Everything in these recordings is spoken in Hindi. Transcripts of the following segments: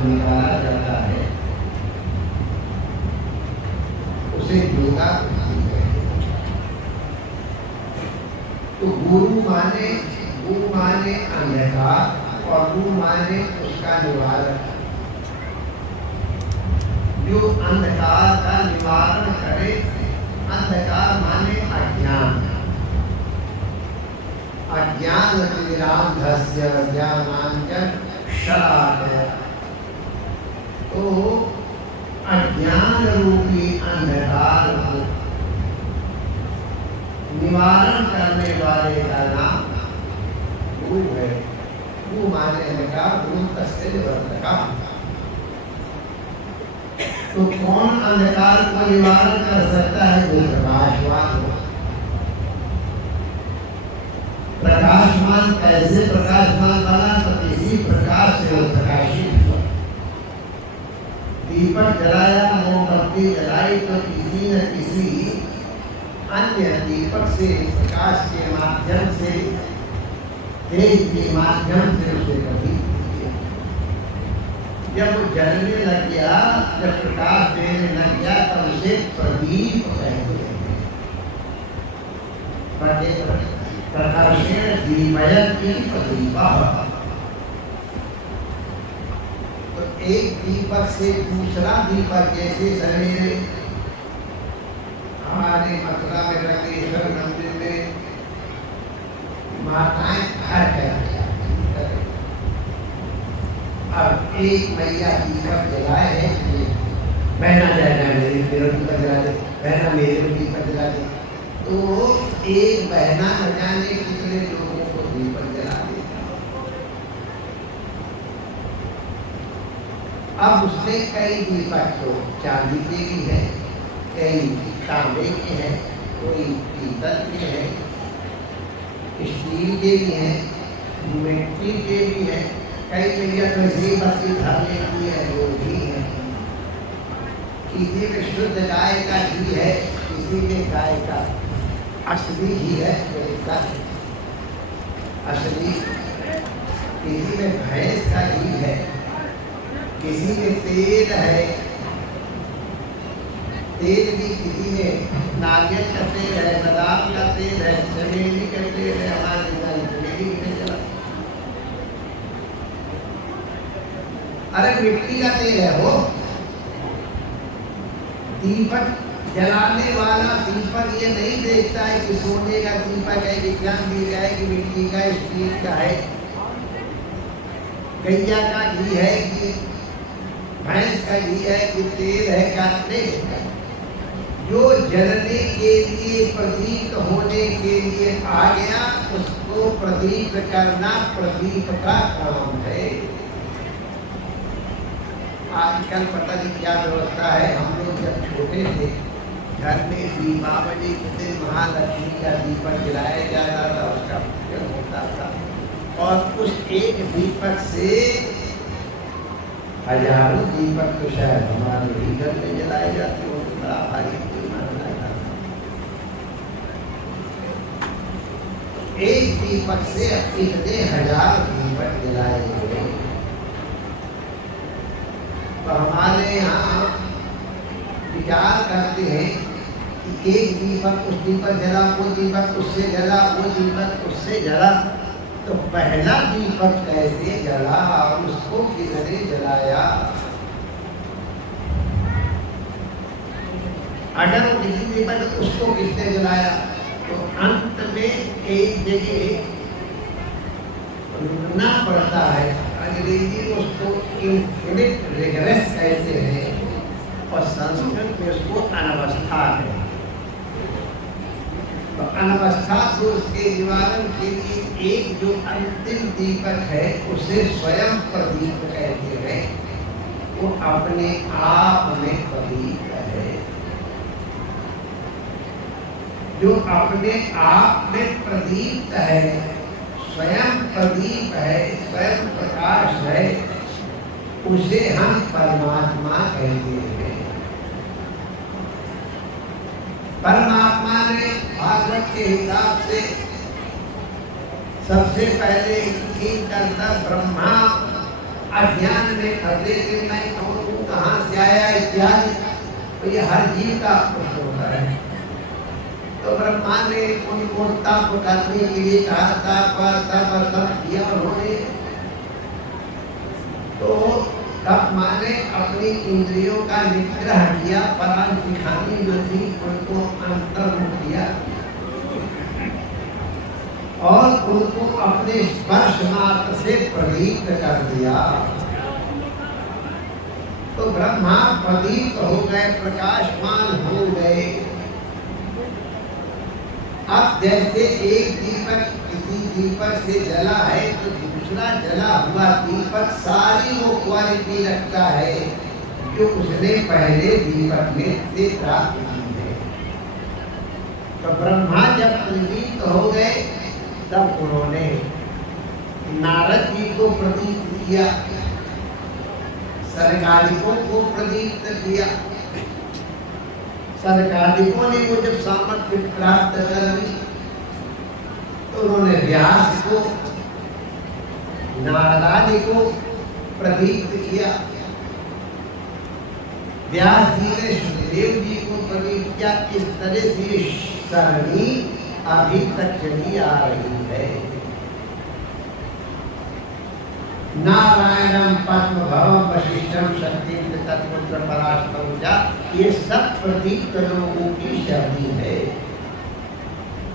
निकाला जाता है उसे योगा कहते हैं। तो गुरु माने अंधकार और गुरु माने उसका निवारण। जो अंधकार का निवारण करे, अंधकार माने अज्ञान। अज्ञान तिमिरांधस्य ज्ञानांजन शलाकया। तो अज्ञान रूपी अंधकार को निवारण करने वाले का नाम गुरु है। गुरु माने अंधकार, गुरु तस्य निवर्तकः। तो कौन अंधकार को निवारण कर सकता है? वो प्रकाशवान हो। प्रकाशमान कैसे प्रकाशमान बना? तो इसी प्रकाश से वो प्रकाशित हुआ। दीपक जलाया, मोमबत्ती जलाई तो किसी न किसी अन्य दीपक से, प्रकाश के माध्यम से, तेज के माध्यम से उसे प्रदीप किया। जब वो जलने लग गया, जब प्रकाश देने लग गया, तब उसे प्रदीप कहते हैं। प्रकाशेण दीपयति प्रदीपः। तो एक दीपक से दूसरा दीपक, जैसे सवेरे हमारे मथुरा में रंगेश्वर मंदिर में माताएं घर कहते हैं। अब एक मैया दीपक जलाए है, बहना जाएगा मेरे दीपक जला दे, बहना मेरे दीपक जला दे। तो एक बहना न जाने कितने लोगों को दीपक जला देता। अब उसने कई दीपक, तो चांदी के भी है, कई तांबे के हैं, कोई पीतल के हैं, स्टील के भी हैं, मिट्टी के भी हैं, कई जगह तो इसी बत्ती धरने की है, वो भी है। किसी में शुद्ध गाय का घी है, किसी में गाय का असली ही है, असली, किसी में भैंस का घी है, किसी में तेल है, तेल भी किसी में नारियल का तेल है, बादाम का तेल है, चमेली का तेल है। हमारे चमेली नहीं चला। अरे मिट्टी का तेल है वो। दीपक जलाने वाला दीपक ये नहीं देखता है कि सोने का दीपक है कि चांदी का है कि मिट्टी का, स्टील का है, गैया का घी है कि भैंस का घी है कि तेल है का नहीं। जो जलने के लिए, प्रदीप होने के लिए आ गया, उसको प्रदीप करना प्रदीप का काम है। आजकल पता नहीं क्या व्यवस्था है। हम लोग जब छोटे थे, घर में दीपावली के दिन महालक्ष्मी का दीपक जलाया जाता था, उसका पूजन होता था, और उस एक दीपक से हजारों दीपक तो शायद हमारे ही घर में जलाए जाते हो। बड़ा भारी एक दीपक से इतने हजार दीपक जलाए गए। तो हमारे यहाँ विचार करते हैं कि एक दीपक, उस दीपक जला, वो दीपक उससे जला, वो दीपक उससे जला, तो पहला दीपक कैसे जला और उसको किसने जलाया? अगर किसी दीपक उसको किसने जलाया? तो अंत में एक जगह रुकना पड़ता है। अंग्रेजी में उसको इन्फिनिट रिग्रेस कहते हैं और संस्कृत में उसको अनवस्था है। तो अनवस्था दोष के निवारण के लिए एक जो अंतिम दीपक है उसे स्वयं प्रदीप कहते हैं। वो अपने आप में प्रदीप है। जो अपने आप में प्रदीप है, स्वयं प्रदीप है, स्वयं प्रकाश है, उसे हम परमात्मा कहते हैं। परमात्मा ने भागवत के हिसाब से सबसे पहले की करता ब्रह्मा अज्ञान में फंसे थे, हर जीव का पुत्र होता है। तो ब्रह्मा ने उनको तप करने के लिए कहा, तप किया उन्होंने। तो तप माने अपनी इंद्रियों का निग्रह किया, पराग दिखानी जो थी उनको अंतर्मुख किया और उनको अपने स्पर्श मात्र से प्रदीप्त कर दिया। तो ब्रह्मा प्रदीप्त हो गए, प्रकाशमान हो गए। अब जैसे एक दीपक किसी दीपक से जला है तो दूसरा जला हुआ दीपक सारी वो क्वालिटी रखता है जो उसने पहले दीपक में से प्राप्त की है। तो ब्रह्मा जब प्रदीप्त हो गए तब उन्होंने नारद जी को प्रदीप्त किया, सरकारिकों को प्रदीप्त किया। सरकारिकों ने वो जब सामर्थ्य प्राप्त कर ली तो उन्होंने व्यास को, नारदादि को प्रदीप्त किया। व्यास जी ने सुखदेव जी को प्रदीप्त किया। इस तरह से सरणी अभी तक चली आ रही है। नारायणम पद्म भवम वशिष्ठम शक्तिम तत्पुत्र पराशरम जा, ये सब प्रदीप्त लोगों की शक्ति है।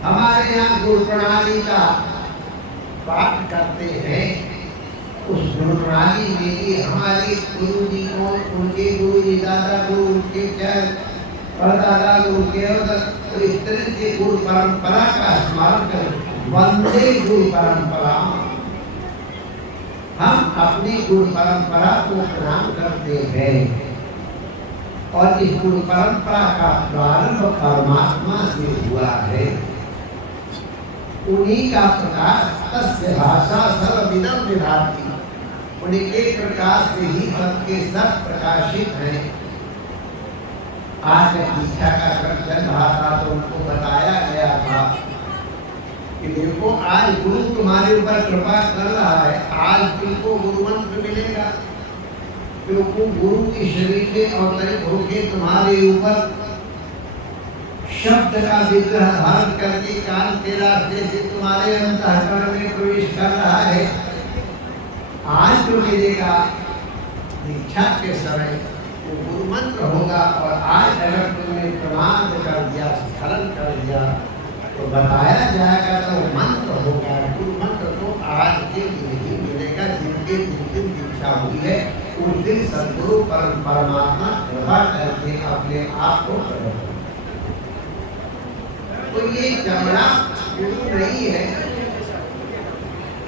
हमारे यहाँ गुरु प्रणाली का पाठ करते हैं। उस गुरु प्रणाली में भी हमारे गुरु जी को, उनके गुरु जी, दादा गुरु, उनके परदादा गुरु के, और इस तरह से गुरु परंपरा का स्मरण करें। वंदे गुरु परंपरा, हम अपनी गुरु परंपरा को प्रणाम करते हैं और इस गुरु परंपरा का प्रारंभ परमात्मा से हुआ है। उन्हीं का प्रकाश, तस्य भाषा सर्वविदं विभाति, उन्हीं के प्रकाश से ही सबके सब प्रकाशित हैं। आज दीक्षा का क्रम चल रहा था तो उनको बताया गया था कि देखो आज गुरु तुम्हारे ऊपर कृपा कर रहा है, आज तुमको गुरु मंत्र मिलेगा, क्योंकि गुरु की शरीर में अवतरित होके तुम्हारे ऊपर शब्द का विग्रह धारण करके कान के रास्ते से तुम्हारे अंतःकरण में प्रवेश कर रहा है। आज तो मिलेगा, दीक्षा के समय वो गुरु मंत्र होगा। और आज अगर तुमने प्रमाण कर दिया, स्खलन कर दिया तो बताया जाएगा तो मंत्र होगा। गुरु मंत्र तो आज के दिन ही मिलेगा। जिनके दिन दीक्षा हुई है उस दिन सद्गुरु परमात्मा कृपा करके अपने आप को करेगा। तो ये चमड़ा गुरु नहीं है।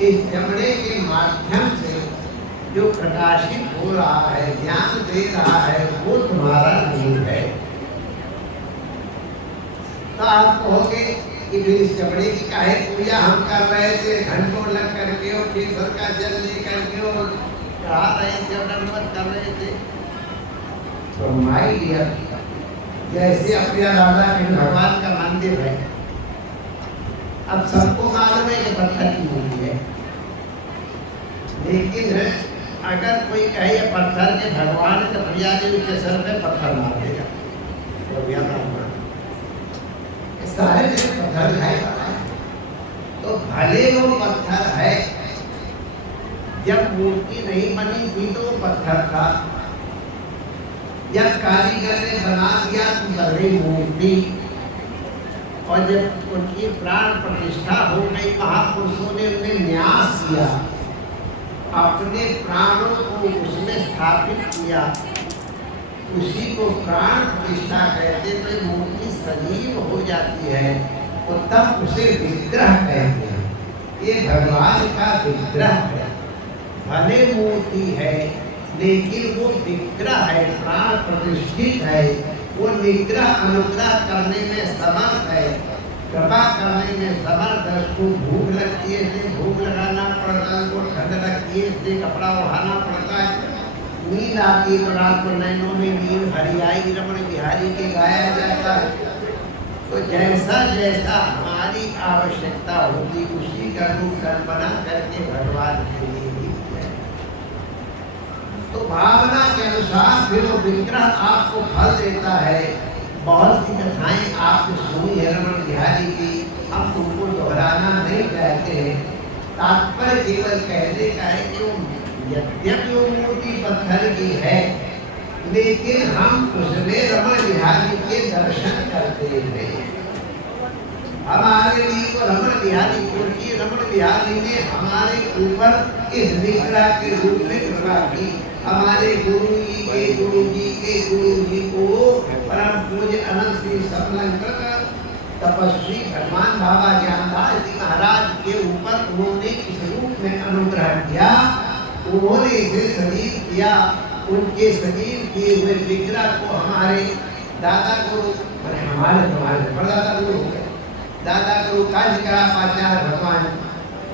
इस चमड़े के माध्यम से जो प्रकाशित हो रहा है, ज्ञान दे रहा है, वो तुम्हारा गुरु है। तो आप कहोगे कि फिर इस चमड़े की काहे पूजा हम कर रहे थे, घंटों लग करके और केसर का जल ले करके और चढ़ा रहे थे और दंडवत कर रहे थे। तो माई डियर, जैसे अपने राधा कृष्ण भगवान का मंदिर है, अब सबको मालूम है कि पत्थर की मूर्ति है, लेकिन अगर कोई कहे पत्थर के भगवान है तो भैया जी उसके सर पे पत्थर मार देगा। तो भैया सारे पत्थर है, तो भले वो पत्थर है, जब मूर्ति नहीं बनी थी तो वो पत्थर था, जब कारीगर ने बना दिया तो बनी मूर्ति, और जब उनकी प्राण प्रतिष्ठा हो गई, महापुरुषों ने उन्हें न्यास किया, अपने प्राणों को उसमें स्थापित किया, उसी को प्राण प्रतिष्ठा कहते। तो मूर्ति सजीव हो जाती है और तब उसे विग्रह कहते हैं। ये भगवान का विग्रह है, भले मूर्ति है लेकिन वो विग्रह है, प्राण प्रतिष्ठित है। वो निग्रह अनुग्रह करने में समर्थ है, कृपा करने में समर्थ है। उसको भूख लगती है इसलिए भूख लगाना पड़ता है, उसको ठंड लगती है इसलिए कपड़ा ओढ़ाना पड़ता है, नींद आती है तो रात को नैनों में नींद हरियाई रमण बिहारी के गाया जाता है। तो जैसा जैसा हमारी आवश्यकता होती उसी का रूप कल्पना करके भगवान के लिए ही। तो भावना के अनुसार फिर वो विग्रह आपको फल देता है। बहुत सी कथाएं आपने सुनी है रमण बिहारी की, हम उनको दोहराना नहीं चाहते हैं। तात्पर्य केवल कहने का है कि यद्यपि वो मूर्ति पत्थर की है, लेकिन हम उसमें रमण बिहारी के दर्शन करते हैं। हमारे लिए वो रमण बिहारी, क्योंकि रमण बिहारी ने हमारे ऊपर इस विग्रह के रूप में कृपा की। हमारे गुरु जी के गुरु जी के गुरु जी को परम पूज्य अनंत श्री समलंकृत तपस्वी भगवान बाबा ज्ञानदास जी महाराज के ऊपर उन्होंने इस रूप में अनुग्रह किया। उन्होंने इसे सजीव किया। उनके सजीव किए हुए विग्रह को हमारे दादा गुरु, हमारे परदादा गुरु हो गए, दादा गुरु काशिकाचार्य भगवान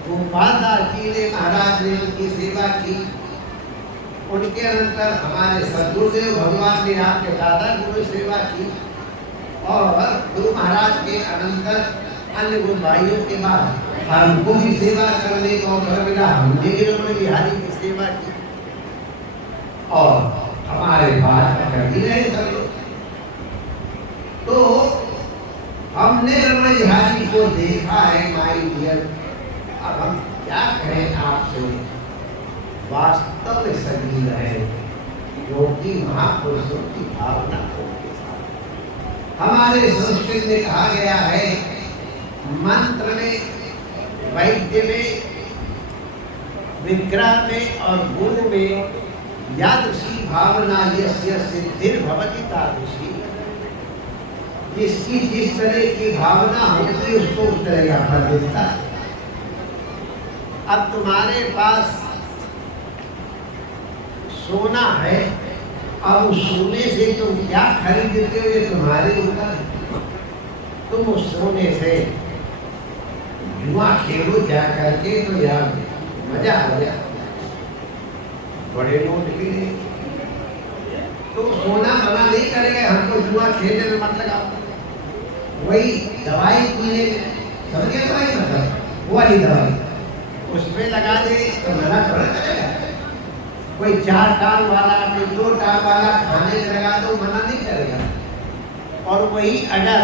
गोपाल दास जी ने महाराज ने उनकी सेवा की। उनके अनंतर हमारे सदगुरुदेव भगवान ने आपके दादा गुरु सेवा की, और गुरु महाराज के अनंतर अन्य गुरु भाइयों के बाद हमको भी सेवा करने का अवसर मिला। हमने भी रमण बिहारी की सेवा की, और हमारे बाद कर ही रहे सब लोग। तो हमने रमण बिहारी को देखा है माय डियर। अब हम क्या कहें आपसे, वास्तव में सजीव है, जो कि महापुरुषों की भावना को के साथ। हमारे संस्कृत में कहा गया है, मंत्र में, वैद्य में, विग्रह में और गुरु में यादृशी भावना यस्य सिद्धिर्भवति तादृशी। जिसकी जिस तरह की भावना होती उसको उस तरह का फल मिलता है। अब तुम्हारे पास सोना है, अब उस सोने से तुम क्या खरीदते हो ये तुम्हारे ऊपर। तुम उस सोने से जुआ खेलो जा करके तो यार मजा आ गया, बड़े नोट के लिए तो सोना मना नहीं करेगा हमको जुआ खेलने में मत लगाओ। वही दवाई पीने में, समझ गए दवाई मतलब वो वाली दवाई उसमें लगा दे तो मना थोड़ा करेगा। कोई 4 टांग वाला, कोई 2 टांग वाला खाने में लगा दो, मना नहीं करेगा। और वही अगर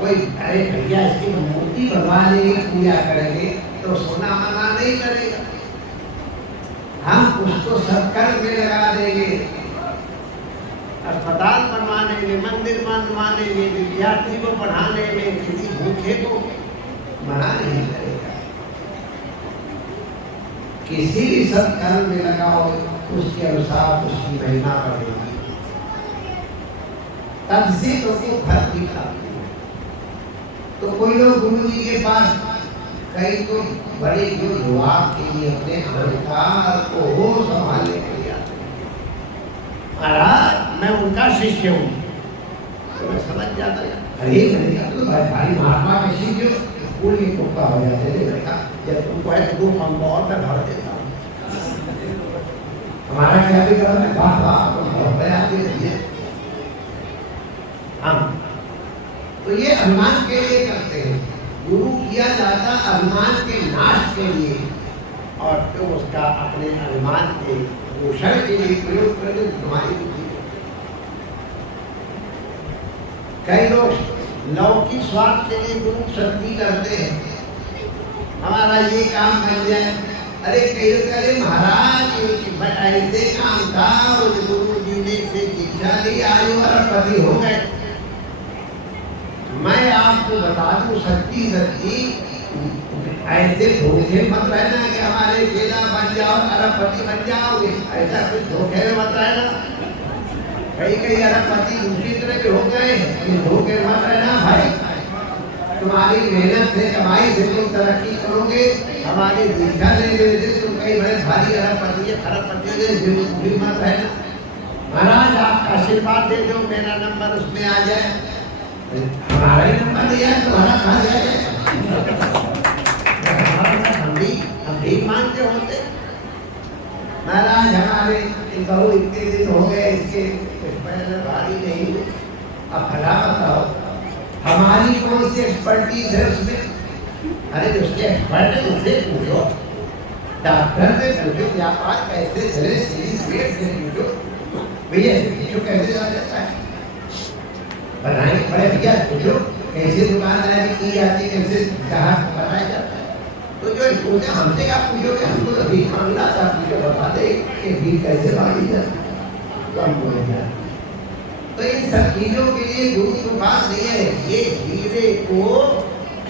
कोई अरे भैया इसकी मूर्ति बनवा लेंगे, पूजा करेंगे तो सोना मना नहीं करेगा। हम उसको सत्कर्म में लगा देंगे, अस्पताल बनवाने में, मंदिर बनवाने में, विद्यार्थी को पढ़ाने में, किसी भूखे को मना नहीं करेगा। किसी भी सत्कर्म में लगाओ उसके अनुसार उसकी महिमा बढ़ेगी, तब से तो फल भी प्राप्त होगा। तो कोई लोग गुरु जी के पास कई तो बड़े जो युवा के लिए अपने अहंकार को संभालने के लिए आते हैं। महाराज मैं उनका शिष्य हूँ, तो मैं समझ जाता है अरे तो भाई महात्मा के शिष्य पूरी टोका हो जाते हैं। जब तुमको है तो 2 पंप और मैं भर देता हूँ। हमारा क्या भी करना है, बात हम तो ये अभिमान के लिए करते हैं। गुरु किया जाता अभिमान के नाश के लिए, और तो उसका अपने अभिमान के पोषण के लिए प्रयोग करके तुम्हारी बुद्धि। कई लोग लौकिक स्वार्थ के लिए गुरु शक्ति करते हैं, हमारा ये काम बन जाए। अरे कई करे महाराज ऐसे काम था, उस गुरु जी ने से दीक्षा ली, आयु अरबपति हो गए। मैं आपको बता दूं सच्ची सच्ची, ऐसे धोखे मत रहना कि हमारे चेला बन जाओ, अरबपति बन जाओगे, ऐसा कुछ धोखे में मत रहना। कई अरबपति दूसरी तरह के हो गए, धोखे मत रहना भाई। तुम्हारी मेहनत से, कमाई से तुम तरक्की करोगे। हमारी दीक्षा लेने से तुम कई बड़े भारी अरबपति खरबपति से मत रहना। महाराज आपका आशीर्वाद दे दो, मेरा नंबर उसमें आ जाए। हमारा ही नंबर दिया है, तुम्हारा कहाँ जाएगा? हम भी मानते होते। महाराज हमारे बहू इतने दिन हो गए, इसके भारी नहीं हुए, अब भला बताओ हमारी कौन सी एक्सपर्टीज है उसमें? अरे उसके एक्सपर्ट है उससे पूछो। डॉक्टर ने पूछो व्यापार कैसे चले, सेठ से पूछो भैया पूछो कैसे चला जाता है, बनाए बड़े भैया पूछो कैसे दुकानदारी की जाती है, कैसे ग्राहक बनाया जाता है। तो जो सोचे हमसे क्या पूछोगे, हमको तो भीख मांगना था, पूछो बता दे कि भीख कैसे मांगी जाती है, तो हम बोलेंगे। तो इन सब चीजों के लिए गुरु के पास नहीं है, ये हीरे को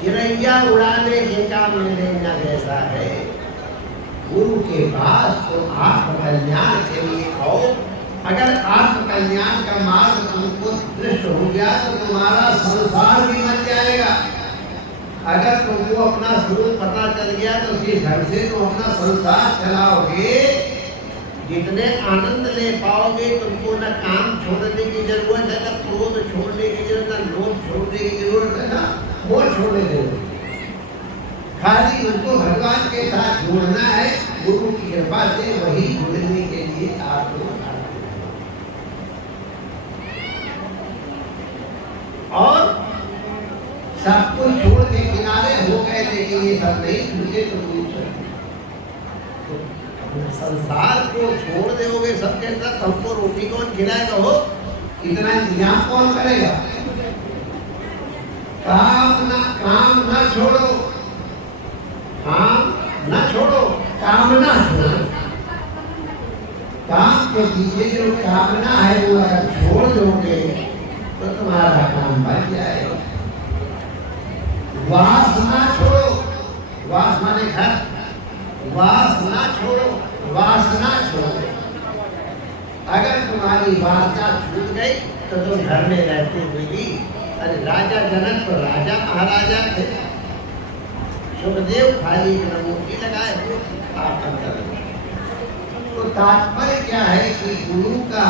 चिड़ैया उड़ाने के काम में लेना जैसा है। गुरु के पास तो आत्मकल्याण के लिए आओ। अगर आत्मकल्याण का मार्ग तुमको दृष्ट हो गया तो तुम्हारा संसार भी बन जाएगा। अगर तुमको अपना स्वरूप पता चल गया तो जिस ढंग से तुम अपना संसार चलाओगे, जितने आनंद ले पाओगे, तुमको न काम छोड़ने की जरूरत है, न क्रोध छोड़ने की जरूरत है, न लोभ छोड़ने की जरूरत है, ना वो छोड़ने की जरूरत है। खाली उनको भगवान के साथ जोड़ना है। गुरु की कृपा से वही जुड़ने के लिए आप लोग और सब कुछ छोड़ के किनारे हो गए, लेकिन ये सब नहीं छूटे तो संसार को छोड़ दोगे सबके साथ, हमको रोटी कौन खिलाएगा, हो इतना इंतजाम कौन करेगा। काम ना छोड़ो, काम ना छोड़ो, कामना छोड़ो। काम के पीछे जो कामना है वो अगर छोड़ दोगे तो तुम्हारा काम बन जाएगा। वासना छोड़ो, वासना ने घर, वासना छोड़ो, वासना छोड़ो। अगर तुम्हारी वासना छूट गई तो तुम घर में रहते हुए भी, अरे राजा जनक तो राजा महाराजा थे, सुखदेव खाली मूर्ति लगाए हो आप अंदर। तो तात्पर्य क्या है कि गुरु का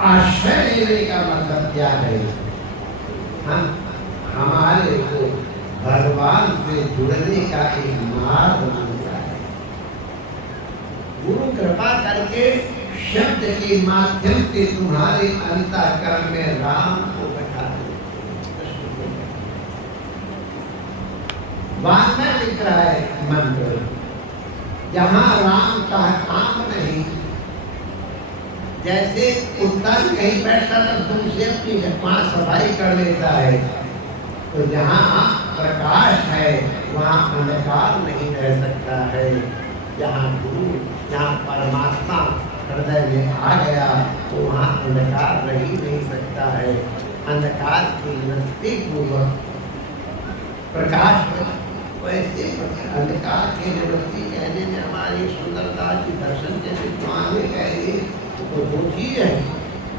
आश्रय लेने का मतलब क्या है, हम हमारे को भगवान से जुड़ने का एक मार्ग मिलता है। गुरु कृपा करके शब्द के माध्यम से तुम्हारे अंतःकरण में राम को बैठा दे। वासना लिख रहा है मंत्र, जहाँ राम का काम नहीं। जैसे कुत्ता कहीं बैठता तो तुमसे अपनी वहाँ सफाई कर लेता है, तो जहाँ प्रकाश है वहाँ अंधकार नहीं रह सकता है। जहाँ गुरु, जहाँ परमात्मा हृदय में आ गया तो वहाँ अंधकार रह ही नहीं सकता है। अंधकार की निवृत्ति पूर्वक प्रकाश, वैसे अंधकार की निवृत्ति कहने में हमारी सुंदरता की दर्शन जैसे आगे कहेंगे तो दो चीज है।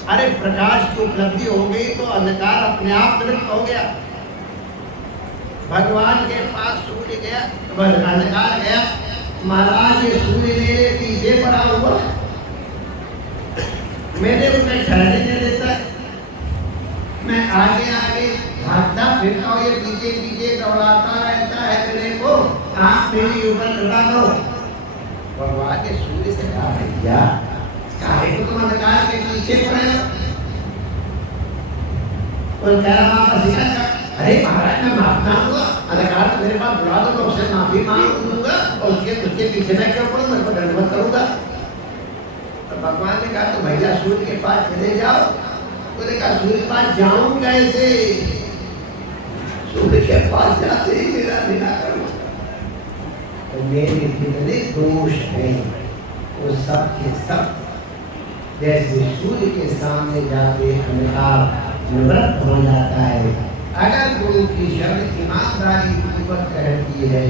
अरे प्रकाश की उपलब्धि हो गई तो अंधकार अपने आप निवृत्त हो गया। भगवान के पास सूर्य गया तो अंधकार गया। महाराज ये सूर्य मेरे पीछे पड़ा हुआ, मेरे उन्हें ठहरने नहीं देता, मैं आगे आगे भागता फिरता हूँ, ये पीछे पीछे दौड़ाता रहता है मेरे को, आप मेरी ऊपर चढ़ा दो। भगवान के सूर्य से कहा भैया काहे को तुम अंधकार के पीछे पड़े हो। तो कह रहा अरे महाराज मैं माफ ना हुआ, अंधकार तो मेरे पास बुला दो तो उससे माफी मांग लूंगा और उसके पीछे मैं क्यों पड़ूं, मैं तो दंडवत करूंगा। तो भगवान ने कहा तो भैया सूर्य के पास चले जाओ। तो कहा सूर्य के पास जाऊं कैसे, सूर्य के पास जाते ही मेरा निराकरण होता। तो मेरे जितने दोष हैं वो सब के सब जैसे सूर्य के सामने जाके अंधकार निवृत्त हो जाता है। अगर गुरु की शब्द ईमानदारी पूर्वक रहती है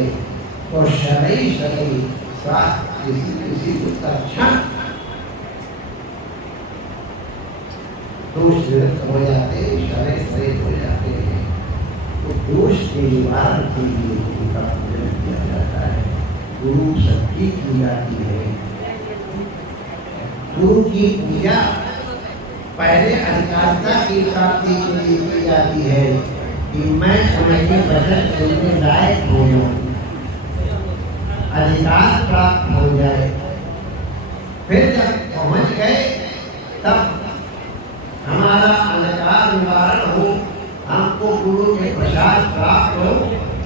तो शरई स्वास्थ्य किसी को तत्क्षण दोष निवृत्त हो जाते, शरई हो जाते हैं। तो दोष के निवारण के लिए गुरु का पूजन किया जाता है। गुरु शक्ति की जाती है। गुरु की पूजा पहले अधिकारिता की प्राप्ति के लिए की जाती है कि मैं उनके वचन सुनने लायक हो जाऊं, अधिकार प्राप्त हो जाए। फिर जब पहुंच गए तब हमारा अंधकार निवारण हो, हमको गुरु के प्रसाद को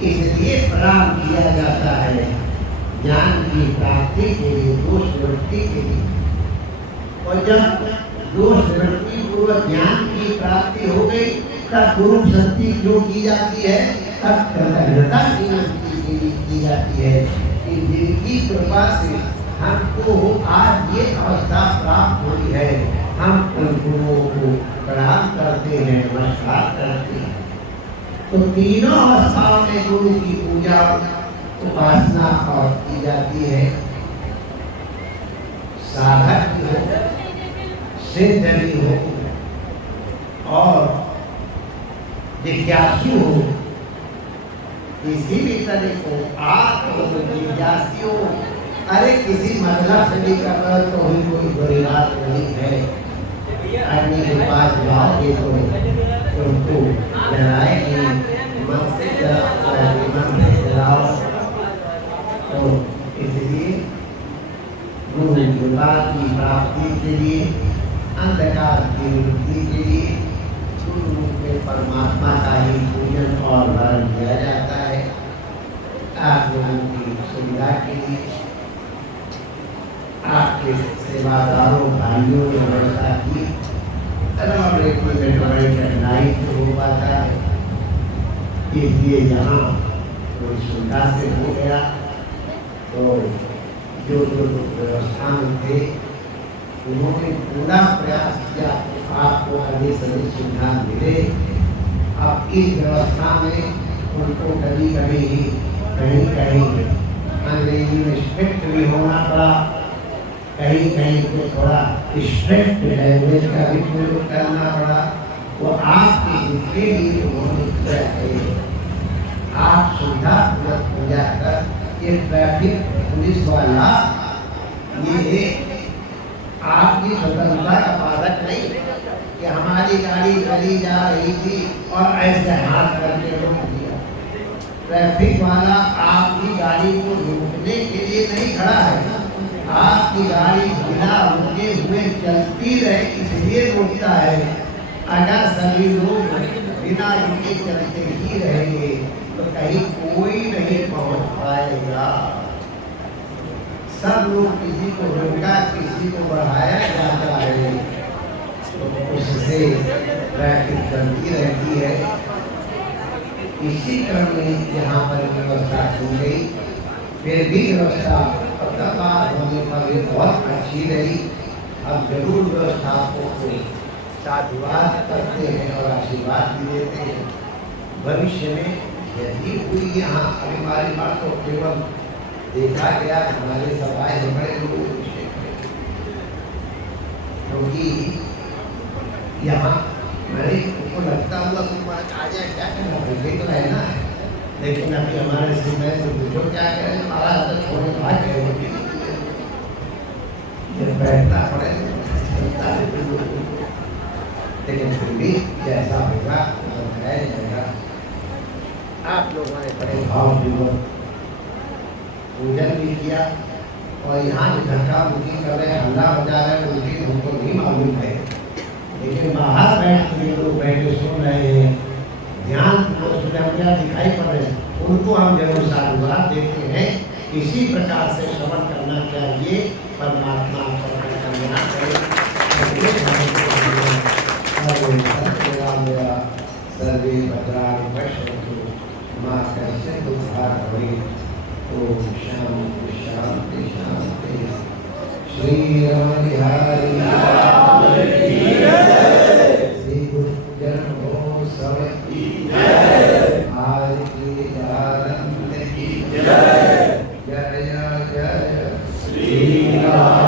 इसलिए प्रणाम किया जाता है, ज्ञान की प्राप्ति के लिए, दोष निवृत्ति के लिए। और जब दोष निवृत्ति पूर्वक ज्ञान की प्राप्ति हो गई तब गुरु शक्ति जो की जाती है, तब कृतज्ञता की जाती है कि जिनकी कृपा से हमको आज ये अवस्था प्राप्त हुई है, हम उन गुरुओं को प्रणाम करते हैं, नमस्कार करते हैं। तो तीनों अवस्थाओं में गुरु की पूजा उपासना और की जाती है। साधक भी हो, सिद्ध भी हो और जिज्ञासु हो, किसी भी तरह को आप जिज्ञासु हो, अरे किसी मतलब से भी कर रहे तो ही कोई बुरी बात नहीं है। अन्य के पास जाओगे तो उनको जलाएंगे, मन से जलाओ। तो इसलिए गुरु कृपा की प्राप्ति के लिए, अंधकार की निवृत्ति के लिए गुरु के परमात्मा का ही पूजन और वरण किया जाता है। आप लोगों की सुविधा के लिए आपके सेवादारों भाइयों ने व्यवस्था की, बड़ी कठिनाई से हो पाता है, इसलिए यहाँ कोई सुविधा से हो गया। तो जो व्यवस्था में थे उन्होंने पूरा प्रयास किया आपको अधिक से अधिक सुविधा मिले। अब इस व्यवस्था में उनको कभी कहीं अंग्रेजी में स्ट्रिक्ट भी होना पड़ा, कहीं को थोड़ा स्ट्रिक्ट लैंग्वेज का भी प्रयोग करना पड़ा। वो आपके हित के लिए उन्होंने किया है। आप सुविधा पूर्वक पूजा कर ये ट्रैफिक पुलिस वाला ये आपकी स्वतंत्रता का बाधक नहीं कि हमारी गाड़ी चली जा रही थी और ऐसे हाथ करके रोक दिया। ट्रैफिक वाला आपकी गाड़ी को रोकने के लिए नहीं खड़ा है, आपकी गाड़ी बिना रुके हुए चलती रहे इसलिए रोकता है। अगर सभी लोग बिना रुके चलते ही रहेंगे तो कहीं कोई नहीं पहुंच पाएगा। सब लोग किसी को रोका, किसी को बढ़ाया जाता है, तो उससे ट्रैफिक चलती रहती है। इसी क्रम में यहाँ पर व्यवस्था की गई, फिर भी व्यवस्था होने पर भी बहुत अच्छी रही। अब जरूर व्यवस्था को साधुवाद करते हैं और आशीर्वाद भी देते हैं। भविष्य में यदि हुई यहाँ हमारी बात को केवल देखा गया, हमारे सभाए बड़े लोग, क्योंकि यहाँ मेरे को लगता हुआ आ जाए क्या करना, पैसे तो रहना है, लेकिन अभी हमारे सिंह तो क्या करें, हमारा तो छोड़े भाग गए, बैठना पड़े, लेकिन फिर भी जैसा होगा बताया जाएगा। आप लोगों ने बड़े भावपूर्वक पूजन भी किया और यहाँ भी धक्का मुक्की कर रहे, हल्ला बजा रहे, उनकी उनको नहीं मालूम है, लेकिन बाहर बैठ के लोग बैठे सुन रहे हैं, ध्यान दिखाई पड़ रहे हैं, उनको हम जरूर साधुवाद देते हैं। इसी प्रकार से श्रवण करना चाहिए, परमात्मा करना चाहिए। सर्वे भद्राणि पश्यन्तु मा कश्चित् दुःखात् भवेत्। ओम शांति शांति शांति। श्री रमण बिहारी श्री गुरु जन्मोत्सव की जय, आज की आनंद की जय, जय जय श्री राम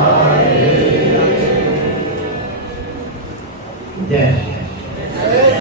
जय।